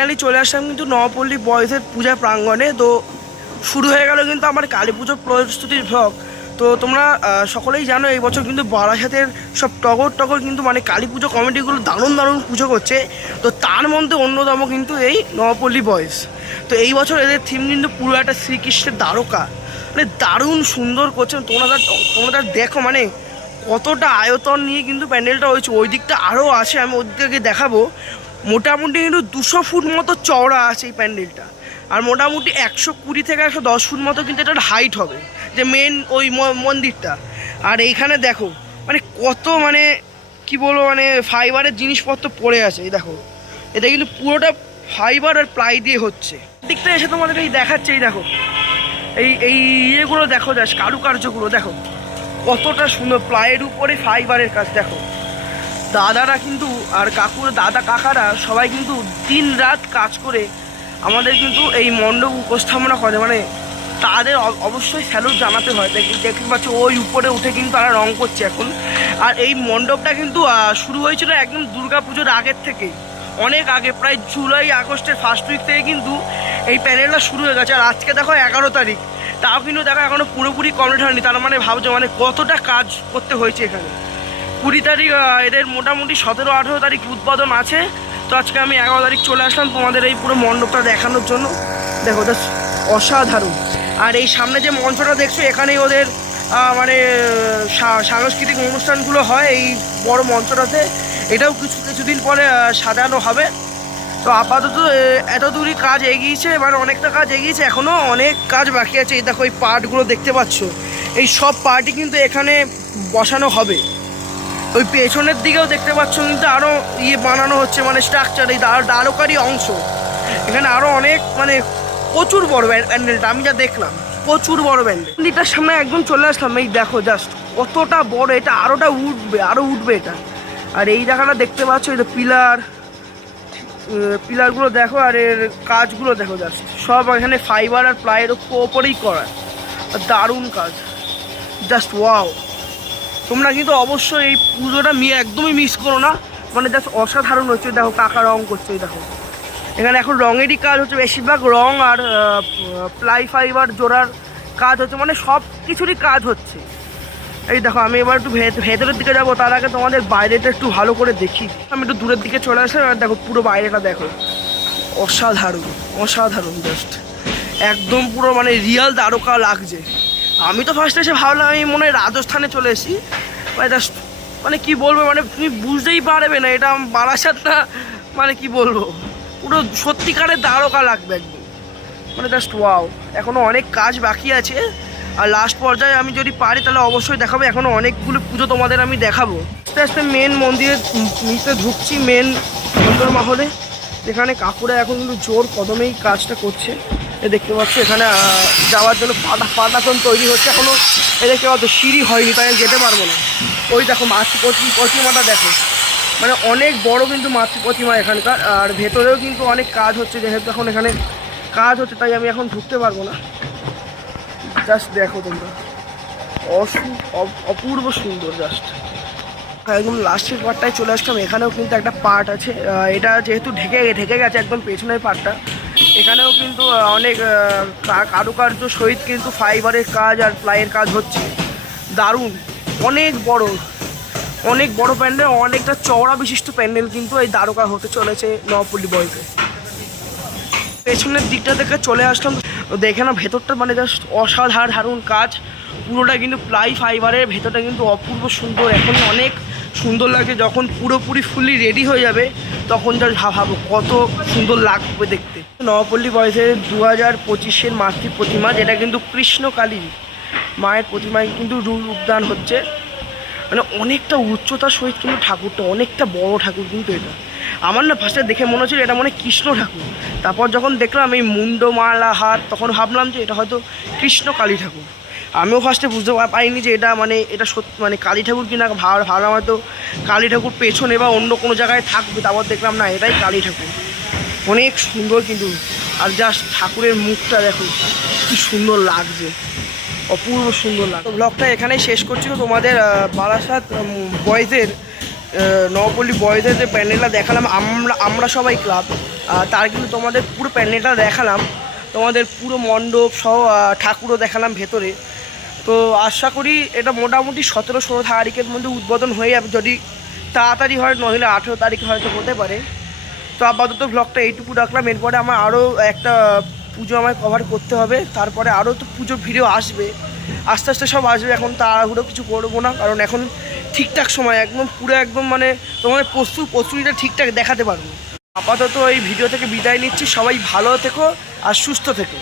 Finally চলে আসলাম কিন্তু নবপল্লী বয়েজের পূজা প্রাঙ্গণে। তো শুরু হয়ে গেল কিন্তু আমার কালী পুজোর প্রস্তুতির ভ্লগ তো তোমরা সকলেই জানো এই বছর কিন্তু বারাসাতের সব টগর টগর কিন্তু মানে কালী পুজো কমিটিগুলো দারুণ দারুণ পুজো করছে। তো তার মধ্যে অন্যতম কিন্তু এই নবপল্লী বয়েজ তো এই বছর এদের থিম কিন্তু পুরো একটা শ্রীকৃষ্ণের দ্বারকা। মানে দারুণ সুন্দর করছে। তোমরা যা- তোমরা যা দেখো মানে কতটা আয়তন নিয়ে কিন্তু প্যান্ডেলটা হয়েছে। ওই দিকটা আরও আছে, আমি ওদিকে দেখাবো। মোটামুটি কিন্তু দুশো ফুট মতো চওড়া আছে এই প্যান্ডেলটা। আর মোটামুটি একশো কুড়ি থেকে একশো দশ ফুট মতো কিন্তু এটার হাইট হবে, যে মেন ওই মন্দিরটা। আর এইখানে দেখো মানে কত মানে কি বলব মানে ফাইবারের জিনিসপত্র পড়ে আছে, এই দেখো। এটা কিন্তু পুরোটা ফাইবার আর প্লাই দিয়ে হচ্ছে। দিকটা এসে তোমাদের এই দেখাচ্ছে, এই দেখো। এই এই ইয়েগুলো দেখো যাস কারুকার্যগুলো, দেখো। কতটা সুন্দর প্লাইয়ের উপরে ফাইবারের কাজ, দেখো। দাদারা কিন্তু, আর কাকুর দাদা কাকারা সবাই কিন্তু দিন রাত কাজ করে আমাদের কিন্তু এই মণ্ডপ উপস্থাপনা করে। মানে তাদের অবশ্যই স্যালুট জানাতে হয়। দেখ- দেখতে পাচ্ছ, ওই উপরে উঠে কিন্তু তারা রং করছে এখন। আর এই মণ্ডপটা কিন্তু শুরু হয়েছিল একদম পুজোর আগের থেকে অনেক আগে, প্রায় জুলাই, আগস্টের ফার্স্ট উইক থেকে কিন্তু এই প্যানেলটা শুরু হয়ে গেছে। আর আজকে দেখো এগারো তারিখ। তাও কিন্তু দেখো এখনও পুরোপুরি কমপ্লিট হয়নি। তার মানে ভাবছ মানে কতটা কাজ করতে হয়েছে এখানে? কুড়ি তারিখ এদের মোটামুটি সতেরো, আঠেরো তারিখ উদ্বোধন আছে। তো আজকে আমি এগারো তারিখ চলে আসলাম তোমাদের এই পুরো মণ্ডপটা দেখানোর জন্য। দেখো ওটা অসাধারণ। আর এই সামনে যে মঞ্চটা দেখছ, এখানেই ওদের মানে সাংস্কৃতিক অনুষ্ঠানগুলো হয় এই বড় মঞ্চটাতে। এটাও কিছু, কিছুদিন পরে সাজানো হবে। তো আপাতত এত দূরই কাজ এগিয়েছে, এবার অনেকটা কাজ এগিয়েছে এখনও অনেক কাজ বাকি আছে। এই দেখো, এই পার্টগুলো দেখতে পাচ্ছ। এই সব পার্টই কিন্তু এখানে বসানো হবে। ওই পেছনের দিকেও দেখতে পাচ্ছ কিন্তু আরও ইয়ে বানানো হচ্ছে মানে স্ট্রাকচার এই দ্বার, দ্বারকারই অংশ। এখানে আরও অনেক মানে প্রচুর বড় প্যান- প্যান্ডেলটা, আমি যা দেখলাম, প্রচুর বড় প্যান্ডেল। মন্দিরটার সামনে একদম চলে আসলাম, এই দেখো জাস্ট কতটা বড়, এটা আরোটা উঠবে আরও উঠবে এটা। আর এই জায়গাটা দেখতে পাচ্ছ এটা পিলার পিলারগুলো দেখো, আর এর কাজগুলো দেখো জাস্ট সব এখানে ফাইবার আর প্লাইয়ের ওপরেই করা। দারুণ কাজ। জাস্ট ওয়াও তোমরা কিন্তু অবশ্যই এই পুজোটা একদমই মিস করো না। মানে জাস্ট অসাধারণ হচ্ছে, দেখো কাকা রং করছে দেখো। এখানে এখন রঙেরই কাজ হচ্ছে, বেশিরভাগ রং আর প্লাই ফাইবার জোড়ার কাজ হচ্ছে মানে সব কিছুরই কাজ হচ্ছে। এই দেখো, আমি এবার একটু ভেতরের দিকে যাব, তার আগে তোমাদের বাইরেটা একটু ভালো করে দেখি। আমি একটু দূরের দিকে চলে আসলাম, আর দেখো পুরো বাইরেটা দেখো। অসাধারণ অসাধারণ জাস্ট একদম পুরো মানে রিয়াল দ্বারকা লাগছে। আমি তো ফার্স্টে এসে ভাবলাম, আমি মনে হয় রাজস্থানে চলে এসেছি। মানে জাস্ট মানে কি বলব মানে তুমি বুঝতেই পারবে না, এটা বারাসাতটা মানে কি বলব, পুরো সত্যিকারের দ্বারকা লাগবে একদম। মানে জাস্ট ওয়াও এখনও অনেক কাজ বাকি আছে। আর লাস্ট পর্যায়ে আমি যদি পারি, তাহলে অবশ্যই দেখাবো, এখনও অনেকগুলো পুজো তোমাদের আমি দেখাবো। আস্তে আস্তে মেন মন্দিরের নিচে ঢুকছি মেন অন্দর মহলে, যেখানে কাকুরা এখন কিন্তু জোর কদমেই কাজটা করছে। দেখতে পাচ্ছ, এখানে যাওয়ার জন্য পাটা পাটাতন তৈরি হচ্ছে এখনও এ দেখতে পাচ্ছ, সিঁড়ি হয়নি, তাই যেতে পারব না। ওই দেখো মাতৃ প্রতি- প্রতিমাটা দেখো। মানে অনেক বড় কিন্তু মাতৃ প্রতিমা এখানকার, আর ভেতরেও কিন্তু অনেক কাজ হচ্ছে, যেহেতু এখন এখানে কাজ হচ্ছে, তাই আমি এখন ঢুকতে পারব না। জাস্ট দেখো তোমরা। অসু অপূর্ব সুন্দর জাস্ট একদম লাস্টের পার্টটায় চলে আসলাম, এখানেও কিন্তু একটা পার্ট আছে। এটা যেহেতু ঢেকে ঢেকে গেছে একদম পেছনের পার্টটা এখানেও কিন্তু অনেক কারুকার্য সহিত কিন্তু ফাইবারের কাজ আর প্লাইয়ের কাজ হচ্ছে। দারুণ। অনেক বড় অনেক বড় প্যান্ডেল, অনেকটা চওড়া বিশিষ্ট প্যান্ডেল কিন্তু এই দ্বারকা হতে চলেছে নবপল্লী বয়সে পেছনের দিকটা থেকে চলে আসলাম। দেখে না ভেতরটা মানে জাস্ট অসাধারণ কাজ। পুরোটা কিন্তু প্লাই ফাইবারের, ভেতরটা কিন্তু অপূর্ব সুন্দর। এখন অনেক সুন্দর লাগছে যখন পুরোপুরি ফুলি রেডি হয়ে যাবে, তখন যা ভাবো, কত সুন্দর লাগবে দেখতে। নবপল্লী বয়সের দু হাজার পঁচিশের মাতৃ প্রতিমা, যেটা কিন্তু কৃষ্ণকালী মায়ের প্রতিমায় কিন্তু রূপদান হচ্ছে। মানে অনেকটা উচ্চতার সহিত কিন্তু ঠাকুরটা, অনেকটা বড় ঠাকুর কিন্তু এটা। আমার না ফার্স্টে দেখে মনে হচ্ছিল এটা মনে কৃষ্ণ ঠাকুর। তারপর যখন দেখলাম এই মুন্ডমালা হাত, তখন ভাবলাম যে এটা হয়তো কৃষ্ণ কালী ঠাকুর। আমিও ফার্স্টে বুঝতে পারিনি যে এটা মানে এটা সত্যি মানে কালী ঠাকুর কিনা ভাব ভাবলাম হয়তো কালী ঠাকুর পেছনে বা অন্য কোনো জায়গায় থাকবে, তারপর দেখলাম না, এটাই কালী ঠাকুর। অনেক সুন্দর কিন্তু, আর জাস্ট ঠাকুরের মুখটা দেখো, কি সুন্দর লাগছে, অপূর্ব সুন্দর লাগে তো ব্লগটা এখানেই শেষ করছি তোমাদের বারাসাত বয়েজের নবপল্লী বয়েজের যে প্যান্ডেলটা দেখালাম, আমরা আমরা সবাই ক্লাব তার কিন্তু তোমাদের পুরো প্যান্ডেলটা দেখালাম, তোমাদের পুরো মণ্ডপ সহ ঠাকুরও দেখালাম ভেতরে। তো আশা করি এটা মোটামুটি সতেরো ষোলো তারিখের মধ্যে উদ্বোধন হয়ে যাবে। যদি তাড়াতাড়ি হয়, নইলে আঠেরো তারিখ হয়তো হতে পারে। তো আপাতত ব্লগটা এইটুকু রাখলাম। এরপরে আমার আরও একটা পুজো আমায় কভার করতে হবে। তারপরে আরও তো পুজো ভিডিও আসবে। আস্তে আস্তে সব আসবে। এখন তাড়াহুড়ো কিছু করব না। কারণ এখন ঠিকঠাক সময়। একদম পুরো একদম মানে তোমাদের প্রস্তুত প্রস্তুতিটা ঠিকঠাক দেখাতে পারব। আপাতত এই ভিডিও থেকে বিদায় নিচ্ছি। সবাই ভালো থেকো আর সুস্থ থেকো।